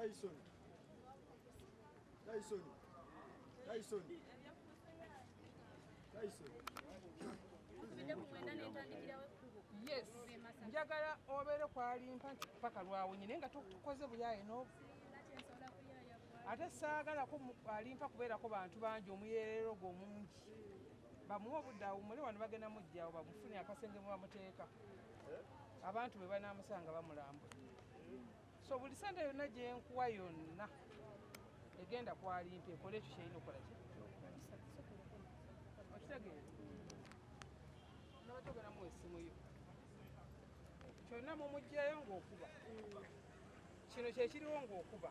Yes, njagala obeere ku Alimpa nti paka lwawonye naye nga tukoze buyaaye ate saagalako Alimpa kubeerako bantu bangi omuyerero gwo mungi bamuwa obudde awummule wano bagenda mujjawo bamufune akasenge mwe bamuteeka abantu bwe banaamusanga bamulamba. So buli sente yonna gye nkuwa yonna egenda ku Alimpa ekole ekyo kyerina okukola ki okitegeera nabatogeramu essimu yo kyonna mumugjayo ng'okuba kino kyekiriwo ng'okuba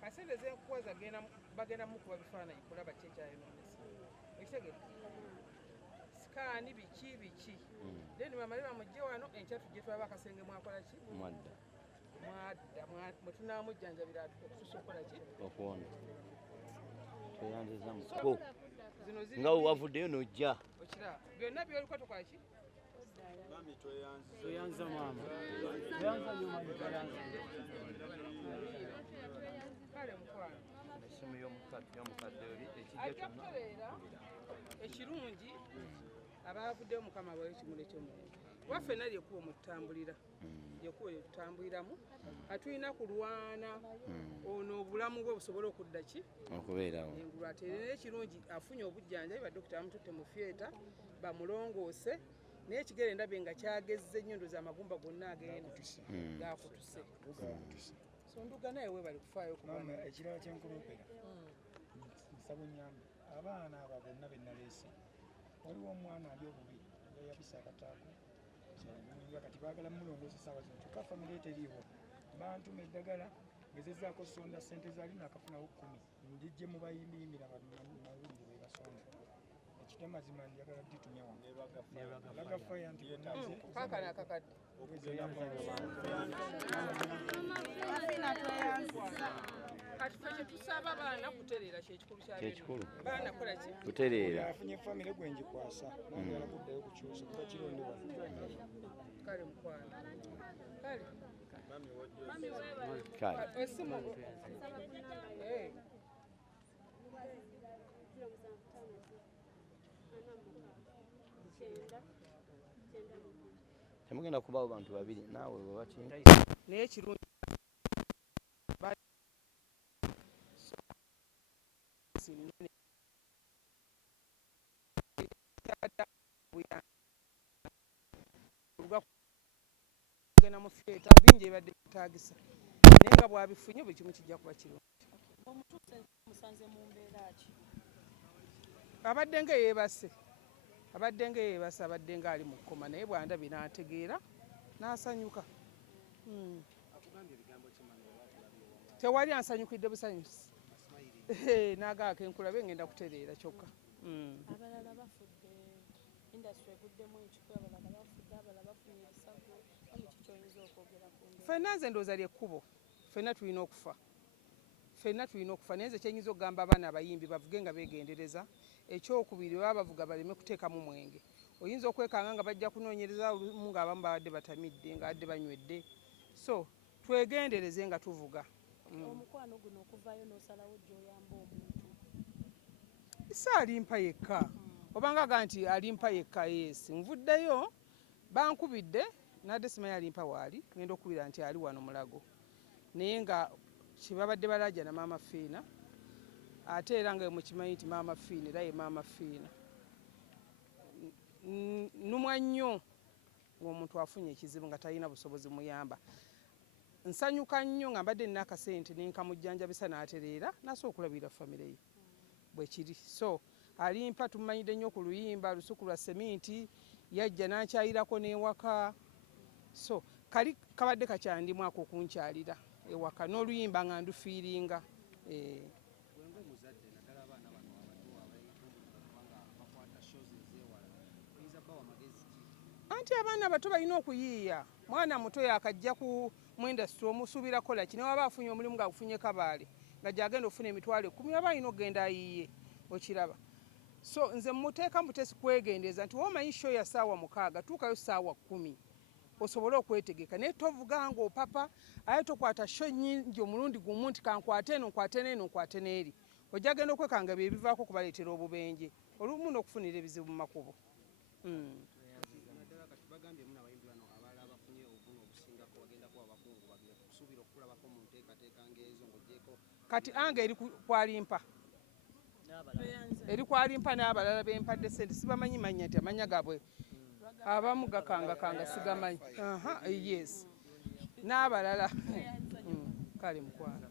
kasente zenkuwa bagenda mukuba bifaananyi kulaba ki ekyayonoonesa ekitegeera sikaani biki then bamale bamugje wano enkya tujje tulaba akasenge mwakola ki mwadda mwe tunaamujjanjabira okususa okukola ki okuwona tweyanziza muko nga wavuddeyo n'ojja okiraba byonna byoliko tukola ki tweyanza maama kale mukwano essimu y'omukadde oli ajja kutereera ekirungi abaavuddeyo mukama bwayo kimule ky'omulembe waffe nali ekuba omututambulira yekuba yetutambuliramu atulina kulwana ono obulamu bwe busobole okudda ki okubeerawo engulu ateerera ekirungi afunye obujjanjabi badokita bamututte mu fyeta bamulongoose naye ekigere ndabye nga kyagezze ennyondo z'amagumba gonna agenda gakutuse so nduga naye weebali kufaayo kubanga ekirala kyenkulopera nsaba onnyambe abaana abo bonna be naleese waliwo omwana ali obubi yayabisa akataako kati baagala mulongoosa essaawa zino kyokka famire teriiwo bantuma eddagala ngezezzaako sonda sente zaali naakafunawo 10 njijje mu bayimbiyimbira mawulire be basonda ekite mazima njagala ditumya wange bagafaya nti bonaze kaakana akakadde kati fe kyetusaba baana kutereera kyekikulu kyekikulu baana kola ki kutereera afunye famire gwenjikwasa nagala kuddayo kukyusa kuba kirondebwa kale mukwano kale kale essimu temugenda kubaawo bantu babiri naawe webaki naye ekirungi genda mu fyeta bingi ebadde bitagisa naye nga bwabifunye buli kimu kijja kuba kirungi abadde nga yeebase abadde nga ali mu kkoma naye bwandabye n'ategeera n'asanyuka tewali ansanyukidde busanyusi n'agaako enkulabe ngenda kutereera kyokka abalala bafudde industry eguddemu ekikula abalala bafudde abalala bafunye ebisago ani kikyoyinza okwogera ku ffenna nze ndowooza lyekkubo ffenna tulina okufa naye nze kyenyinza okugamba abaana abayimbi bavuge nga beegendereza ekyokubiri baba bavuga baleme kuteekamu mwenge oyinza okwekanga nga bajja kunoonyereza olumu ng'abamu babadde batamidde nga badde banywedde so twegendereze nga tuvuga omukwano guno okuvaayo n'osalawo gy'oyamba omuntu isi Alimpa yekka obanga gaa nti Alimpa yekka yesi nvuddeyo bankubidde nadde simanyi Alimpa waali ngenda okubira nti ali wano Mulago naye nga kyebabadde balajja na maama Fina ate era nga mukimanyi nti maama Fina era ye maama Fina numwa nnyo ng'omuntu afunye ekizibu nga talina busobozi muyamba nsanyuka nnyo nga mbadde nina akasente nenkamujjanjabisa n'atereera nasobola okulabira famire ye bwe kiri so Alimpa tumanyidde nnyo ku luyimba lusuku lwa seminti yajja n'ankyalirako n'ewaka so kali kabadde kakyandimwako okunkyalira ewaka n'oluyimba nga ndufiiringa anti abaana bato balina okuyiiya mwana muto yakajja ku mwindasitule omusuubira kola ki newaba afunye omulimu ngaagufunye kabaale nga gyagenda okufuna emitwalo 10 aba alina okugenda ayiiye okiraba so nze muteeka mutesi kwegendeeza nti womanyi show ya ssaawa 6 tuukayo ssaawa 10 osobole okwetegeka naye tovuga nga opapa aye tokwata sho nnyingi omulundi gumu nti kankwate eno nkwate n'eno nkwate n'eri ojja genda okwekanga bye bivaako okubaleetera obubenje olumu n'okufunira ebizibu mu makubo. bagambye muna abayimbi bano abalala bafunye obuvune obusingako bagenda kuba abakungu bagenda kusuubira okulabako mu nteekateeka ng'ezo ng'ogyeko kati anga eri ku Alimpa eri ku Alimpa n'abalala bempadde ssente sibamanyi manya nti amanya gaabwe abamu gakangakanga sigamanyi yes n'abalala kale mukwano